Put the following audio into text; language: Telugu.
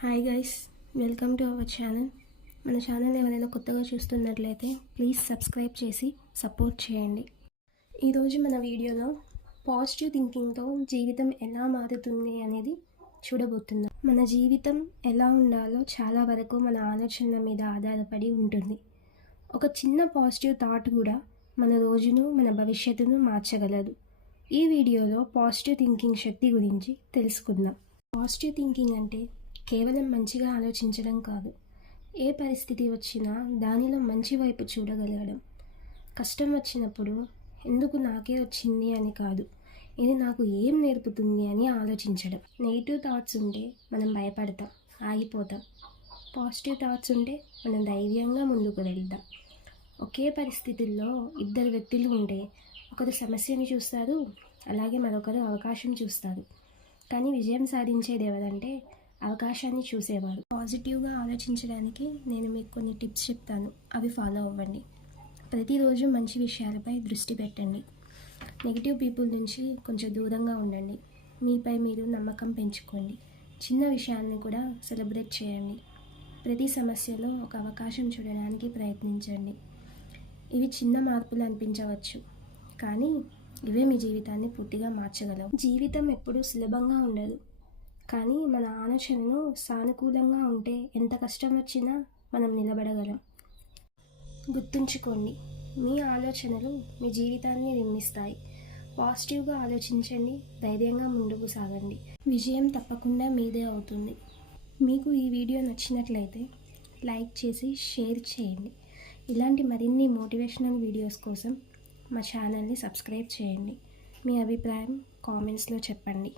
Hi guys, welcome to our channel. మన ఛానల్ ఎవరైనా కొత్తగా చూస్తున్నట్లయితే ప్లీజ్ సబ్స్క్రైబ్ చేసి సపోర్ట్ చేయండి. ఈరోజు మన వీడియోలో పాజిటివ్ థింకింగ్తో జీవితం ఎలా మారుతుంది అనేది చూడబోతున్నాం. మన జీవితం ఎలా ఉండాలో చాలా వరకు మన ఆలోచనల మీద ఆధారపడి ఉంటుంది. ఒక చిన్న పాజిటివ్ థాట్ కూడా మన రోజును, మన భవిష్యత్తును మార్చగలదు. ఈ వీడియోలో పాజిటివ్ థింకింగ్ శక్తి గురించి తెలుసుకుందాం. పాజిటివ్ థింకింగ్ అంటే కేవలం మంచిగా ఆలోచించడం కాదు, ఏ పరిస్థితి వచ్చినా దానిలో మంచి వైపు చూడగలగడం. కష్టం వచ్చినప్పుడు ఎందుకు నాకే వచ్చింది అని కాదు, ఇది నాకు ఏం నేర్పుతుంది అని ఆలోచించడం. నెగిటివ్ థాట్స్ ఉంటే మనం భయపడతాం, ఆగిపోతాం. పాజిటివ్ థాట్స్ ఉంటే మనం ధైర్యంగా ముందుకు వెళ్తాం. ఒకే పరిస్థితుల్లో ఇద్దరు వ్యక్తులు ఉంటే ఒకరు సమస్యని చూస్తారు, అలాగే మరొకరు అవకాశం చూస్తారు. కానీ విజయం సాధించేది ఎవరంటే అవకాశాన్ని చూసేవారు. పాజిటివ్గా ఆలోచించడానికి నేను మీకు కొన్ని టిప్స్ చెప్తాను, అవి ఫాలో అవ్వండి. ప్రతిరోజు మంచి విషయాలపై దృష్టి పెట్టండి. నెగిటివ్ పీపుల్ నుంచి కొంచెం దూరంగా ఉండండి. మీపై మీరు నమ్మకం పెంచుకోండి. చిన్న విషయాన్ని కూడా సెలబ్రేట్ చేయండి. ప్రతి సమస్యలో ఒక అవకాశం చూడడానికి ప్రయత్నించండి. ఇవి చిన్న మార్పులు అనిపించవచ్చు, కానీ ఇవే మీ జీవితాన్ని పూర్తిగా మార్చగలవు. జీవితం ఎప్పుడూ సులభంగా ఉండదు, కానీ మన ఆలోచనలు సానుకూలంగా ఉంటే ఎంత కష్టం వచ్చినా మనం నిలబడగలం. గుర్తుంచుకోండి, మీ ఆలోచనలు మీ జీవితాన్ని నిర్మిస్తాయి. పాజిటివ్గా ఆలోచించండి, ధైర్యంగా ముందుకు సాగండి. విజయం తప్పకుండా మీదే అవుతుంది. మీకు ఈ వీడియో నచ్చినట్లయితే లైక్ చేసి షేర్ చేయండి. ఇలాంటి మరిన్ని మోటివేషనల్ వీడియోస్ కోసం మా ఛానల్ని సబ్స్క్రైబ్ చేయండి. మీ అభిప్రాయం కామెంట్స్లో చెప్పండి.